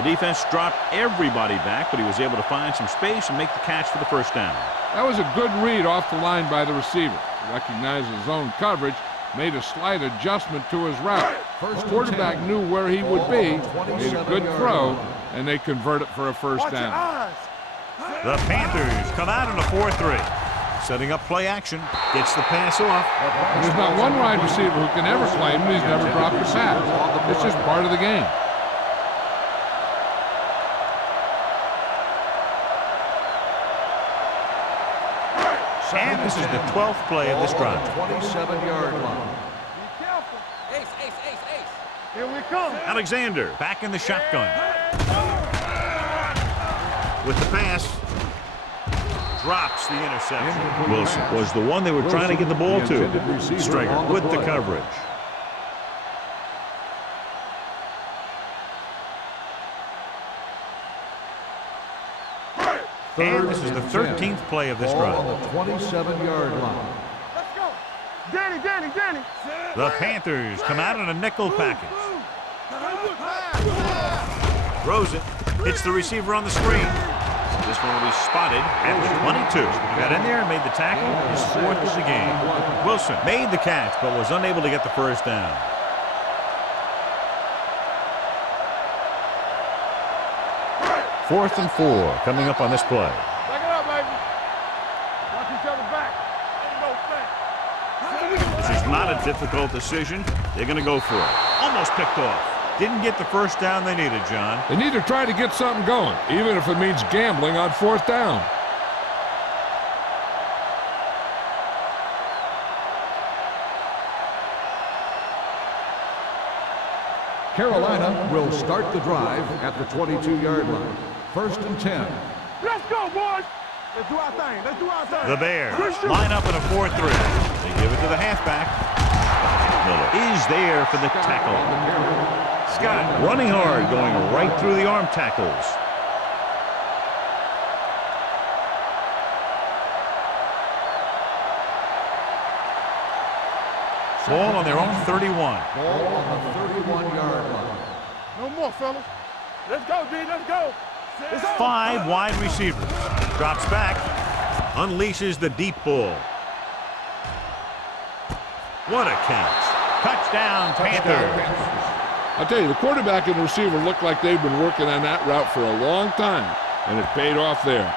The defense dropped everybody back, but he was able to find some space and make the catch for the 1st down. That was a good read off the line by the receiver. He recognized his own coverage, made a slight adjustment to his route. The quarterback knew where he would be, made a good throw, and they convert it for a 1st down. The Panthers come out in a 4-3. Setting up play action. Gets the pass off. There's not one wide receiver who can ever claim that he's never dropped a pass. It's just part of the game. And this is the 12th play of this drive. 27-yard line. Be careful. Ace. Here we come. Alexander back in the shotgun. With the pass. Drops the interception. Wilson was the one they were trying to get the ball to. Stringer with the coverage. And this is the 13th play of this drive. On the 27-yard line. Let's go. Danny. The Panthers come out in a nickel package. Throws it. Hits the receiver on the screen. This one will be spotted at the 22. He got in there and made the tackle. His 4th of the game. Wilson made the catch, but was unable to get the 1st down. Fourth and 4 coming up on this play. Back it up, baby. Watch each other back. Ain't no thing. This is It's not a difficult decision. They're going to go for it. Almost picked off. Didn't get the first down they needed, John. They need to try to get something going, even if it means gambling on 4th down. Carolina will start the drive at the 22-yard line. 1st and 10. Let's go, boys. Let's do our thing. Let's do our thing. The Bears line up in a 4-3. They give it to the halfback. Miller is there for the tackle. Scott running hard, going right through the arm tackles. Ball on their own 31. Ball on the 31-yard line. No more, fellas. Let's go, D. Let's go. 5 wide receivers. Drops back. Unleashes the deep ball. What a catch. Touchdown, Panthers. I'll tell you, the quarterback and the receiver look like they've been working on that route for a long time, and it paid off there.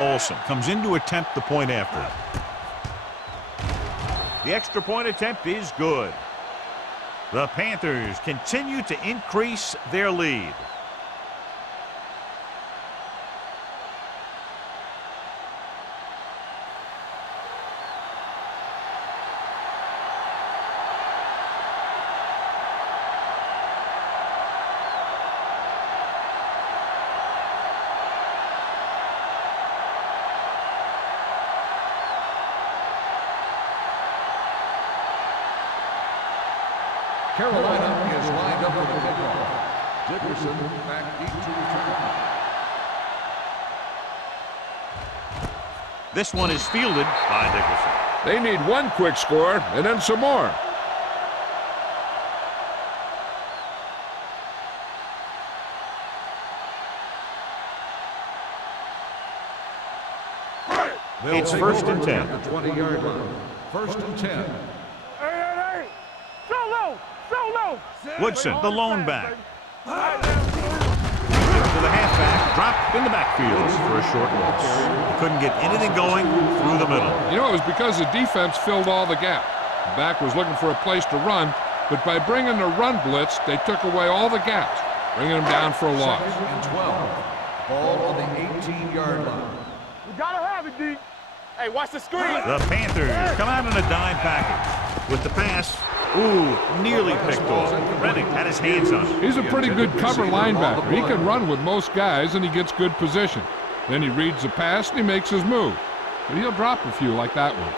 Olsen comes in to attempt the point after. The extra point attempt is good. The Panthers continue to increase their lead. Carolina is lined up for the kickoff. Dickerson back deep to return. This one is fielded by Dickerson. They need one quick score and then some more. It's 1st and 10. At the 20-yard line. 1st and 10. Hey. Solo. Woodson, the lone back. To the halfback, dropped in the backfield for a short loss. He couldn't get anything going through the middle. You know, it was because the defense filled all the gap. The back was looking for a place to run, but by bringing the run blitz, they took away all the gaps, bringing them down for a loss. 2nd and 12. Ball on the 18-yard line. We gotta have it, D. Hey, watch the screen. The Panthers come out in a dime package. With the pass, nearly picked off. Reddick had his hands on it. He's a pretty good cover linebacker. He can run with most guys, and he gets good position. Then he reads the pass, and he makes his move. But he'll drop a few like that one.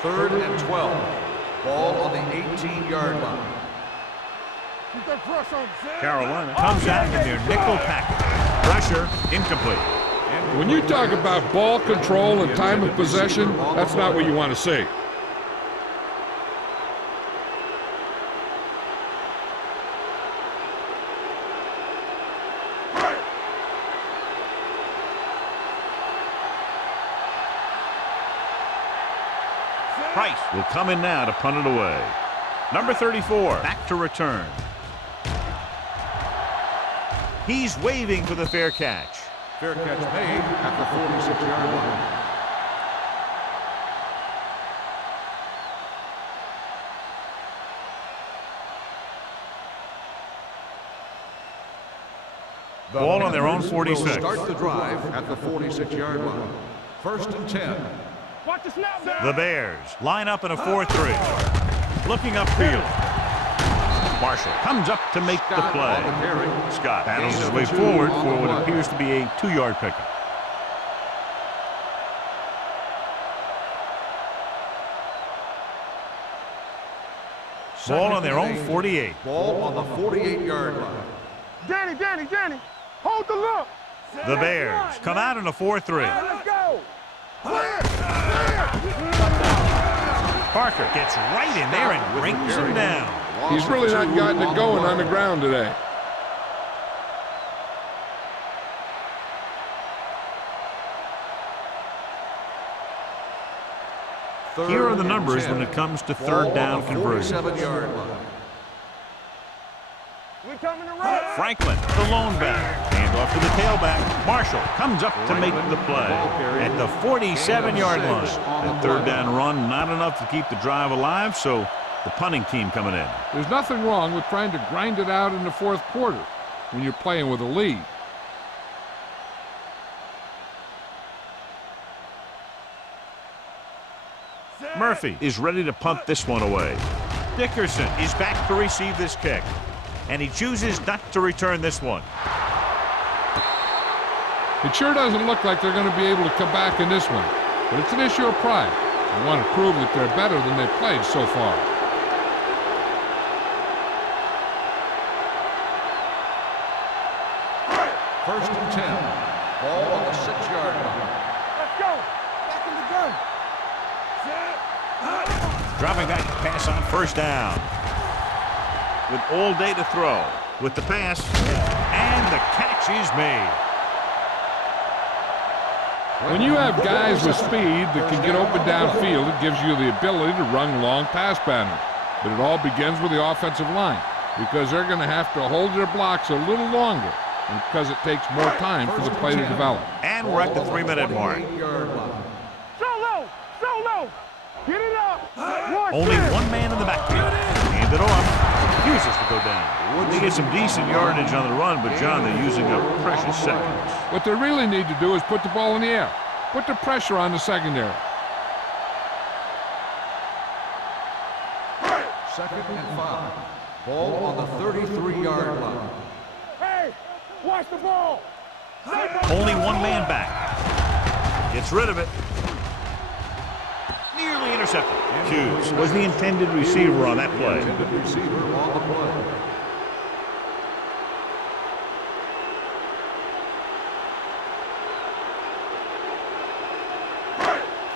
3rd and 12. Ball on the 18-yard line. Keep that pressure on. Carolina comes out in their nickel package. Pressure incomplete. When you talk about ball control and time of possession, that's not what you want to see. Price will come in now to punt it away. Number 34, back to return. He's waving for the fair catch. Fair catch made at the 46-yard line. Ball on their own 46. Will start the drive at the 46-yard line. 1st and 10. Watch the snap down. The Bears line up in a 4-3. Looking upfield. Marshall comes up to make the play. Scott battles his way forward for what appears to be a 2-yard pickup. Ball on their own 48. Ball on the 48-yard line. Danny. Hold the look. The Bears come out in a 4-3. Let's go. Parker gets right in there and brings him down. He's really not gotten it going on the ground today. Here are the numbers when it comes to third down conversions. We coming to run. Franklin, the lone back. Hand off to the tailback. Marshall comes up to make the play at the 47-yard line. That third down run, not enough to keep the drive alive, so the punting team coming in. There's nothing wrong with trying to grind it out in the fourth quarter when you're playing with a lead. Murphy is ready to punt this one away. Dickerson is back to receive this kick, and he chooses not to return this one. It sure doesn't look like they're going to be able to come back in this one, but it's an issue of pride. They want to prove that they're better than they've played so far. First and 10. Ball on the 6-yard line. Let's go. Back in the gun. Dropping back to pass on first down. With all day to throw. With the pass. And the catch is made. When you have guys with speed that can get open downfield, it gives you the ability to run long pass patterns. But it all begins with the offensive line, because they're going to have to hold their blocks a little longer, and because it takes more time for the play to develop. And we're at the 3-minute mark. Solo. Solo. Get it up. Only one man in the backfield. Hand it off. Refuses to go down. They get some decent yardage on the run, but John, they're using up precious seconds. What they really need to do is put the ball in the air. Put the pressure on the secondary. Second and 5. Ball on the 33-yard line. Hey, watch the ball. Only one man back. Gets rid of it. Nearly intercepted. Hughes was the intended receiver on that play. Intended receiver on the play.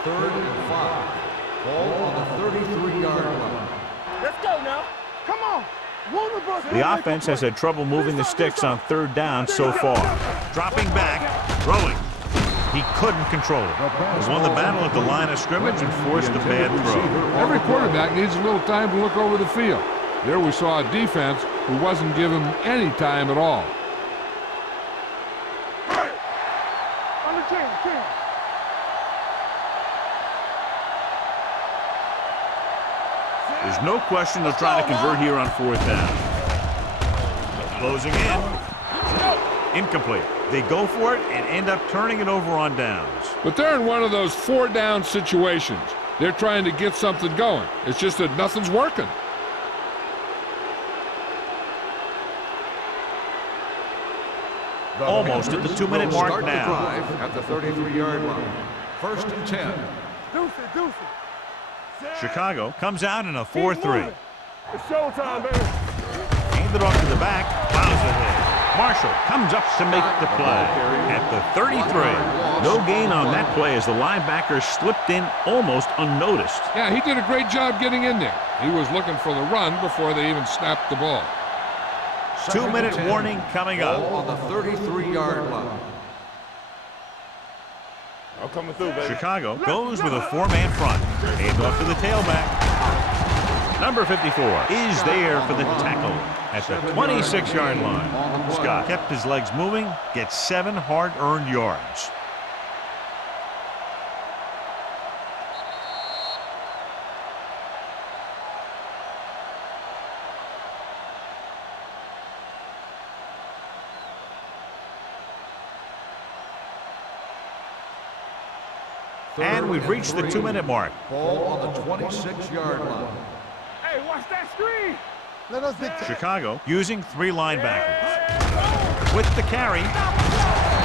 Third and 5. Ball on the 33-yard line. Let's go now. Come on. One of us. The offense has had trouble moving the sticks on third down so far. Dropping back, throwing. He couldn't control it. He won the battle at the line of scrimmage and forced a bad throw. Every quarterback needs a little time to look over the field. There we saw a defense who wasn't given any time at all. On the 10. There's no question they'll try to convert here on fourth down. Closing in. Incomplete. They go for it and end up turning it over on downs. But they're in one of those 4-down situations. They're trying to get something going. It's just that nothing's working. Almost at the 2-minute mark now. Drive at the 33-yard line. First and 10. Deuce it. Chicago comes out in a 4-3. It's showtime, baby. Hand it off to the back. Plows ahead. Marshall comes up to make the play at the 33. No gain on that play as the linebacker slipped in almost unnoticed. Yeah, he did a great job getting in there. He was looking for the run before they even snapped the ball. 2-minute warning coming Ball up. on the 33-yard line. I'm coming through, baby. Chicago goes with a 4-man front. Hand off to the tailback. Number 54 is there for the tackle at the 26-yard line. Scott kept his legs moving, gets 7 hard-earned yards. And we've reached the 2-minute mark. Ball on the 26-yard line. Hey, watch that screen. Let us dictate. Chicago using 3 linebackers. With the carry,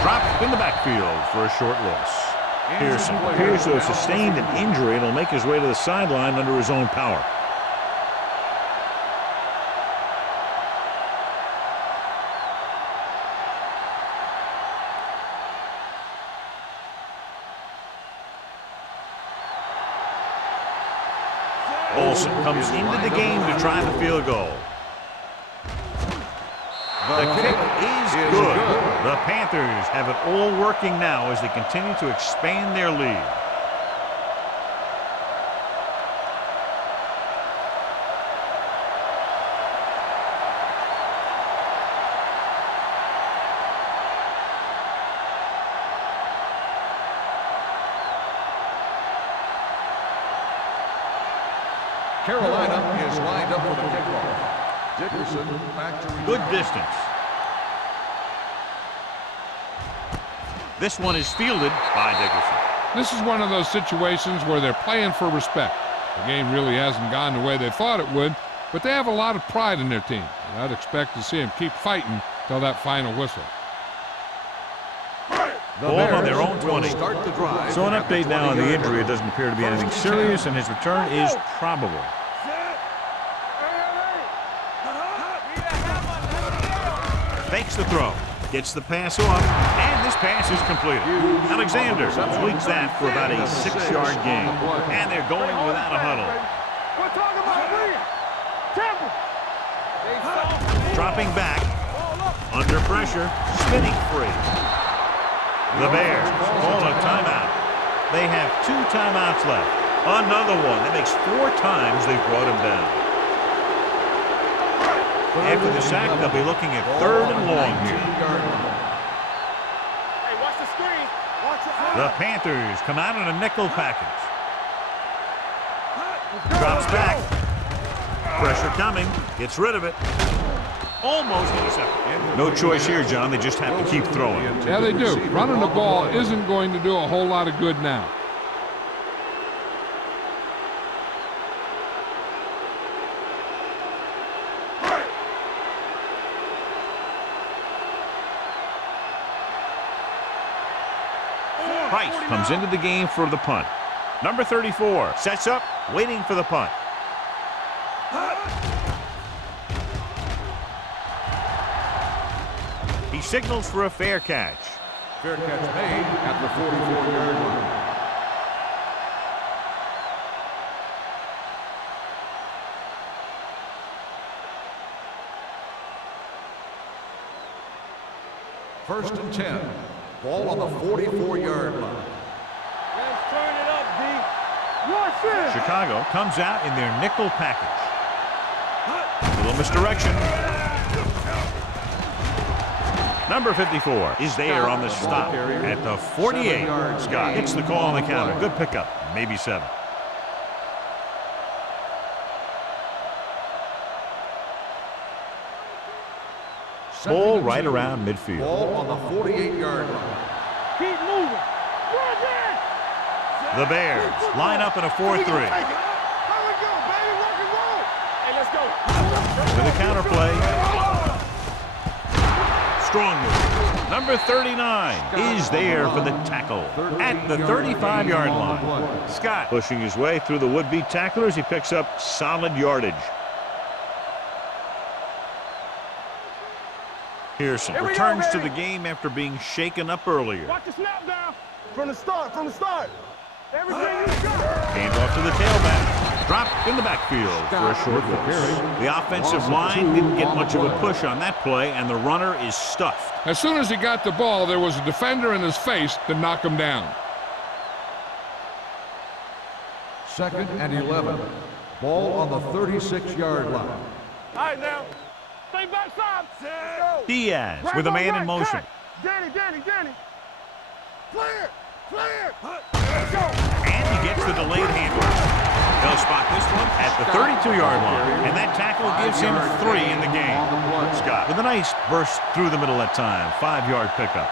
dropped in the backfield for a short loss. Pearson appears to have sustained an injury and will make his way to the sideline under his own power. Olsen comes into the game to try the field goal. The kick is good. The Panthers have it all working now as they continue to expand their lead. Carolina is lined up for the kickoff. Dickerson back to Good distance. This one is fielded by Dickerson. This is one of those situations where they're playing for respect. The game really hasn't gone the way they thought it would, but they have a lot of pride in their team. And I'd expect to see them keep fighting till that final whistle. Ball on their own 20. So an update now on the injury. It doesn't appear to be anything serious, and his return is probable. Fakes the throw. Gets the pass off, and this pass is completed. Alexander completes that for about a 6-yard gain. And they're going without a huddle. We're talking about Temple. Dropping back. Under pressure. Spinning free. The Bears call a timeout. They have 2 timeouts left. Another one. That makes 4 times they've brought him down. After the sack, they'll be looking at 3rd and long here. Hey, watch the screen. Watch it. The Panthers come out in a nickel package. Drops back. Pressure coming. Gets rid of it. Almost intercepted. No choice here, John. They just have to keep throwing. Yeah, they do. Running the ball isn't going to do a whole lot of good now. Price comes into the game for the punt. Number 34 sets up, waiting for the punt. He signals for a fair catch. Fair catch made at the 44-yard line. First and 10. Ball on the 44-yard line. Let's turn it up, D. Watch it. Chicago comes out in their nickel package. Little misdirection. Number 54 is there on the stop at the 48. Scott hits the call on the counter. Good pickup. Maybe 7. Ball right around midfield. Ball on the 48-yard line. Keep moving. Run it. The Bears line up in a 4-3. Here we go, baby. Rock and roll. Hey, let's go. With a counter play. Strong move. Number 39 is there for the tackle at the 35-yard line. Scott pushing his way through the would-be tacklers. He picks up solid yardage. Pearson returns to the game after being shaken up earlier. Watch the snap down. From the start. Everything you got. Hand off to the tailback. Dropped in the backfield for a short loss. The offensive line didn't get much of a push on that play, and the runner is stuffed. As soon as he got the ball, there was a defender in his face to knock him down. 2nd and 11. Ball on the 36-yard line. All right, now. Stay backside. Diaz with a man in motion. Danny. Clear. And he gets the delayed handoff. They'll spot this one at the 32-yard line. And that tackle gives him 3 in the game. Scott with a nice burst through the middle that time. 5-yard pickup.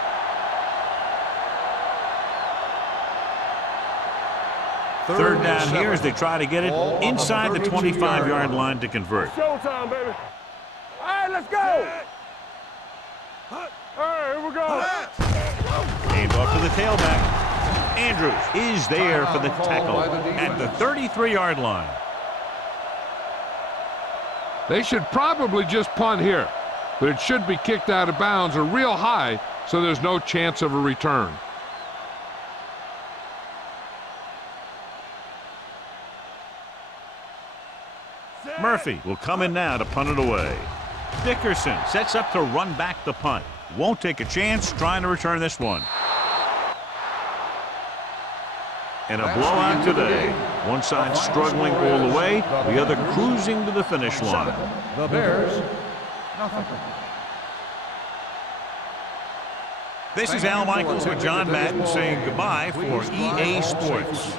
Third down here as they try to get it inside the 25-yard line to convert. Showtime, baby. All right, let's go. All right, here we go. Hand off to the tailback. Andrews is there for the tackle at the 33-yard line. They should probably just punt here, but it should be kicked out of bounds or real high, so there's no chance of a return. Murphy will come in now to punt it away. Dickerson sets up to run back the punt. Won't take a chance trying to return this one. And a blowout today. One side struggling all the way, the other cruising to the finish line. The Bears, nothing. This is Al Michaels with John Madden saying goodbye for EA Sports.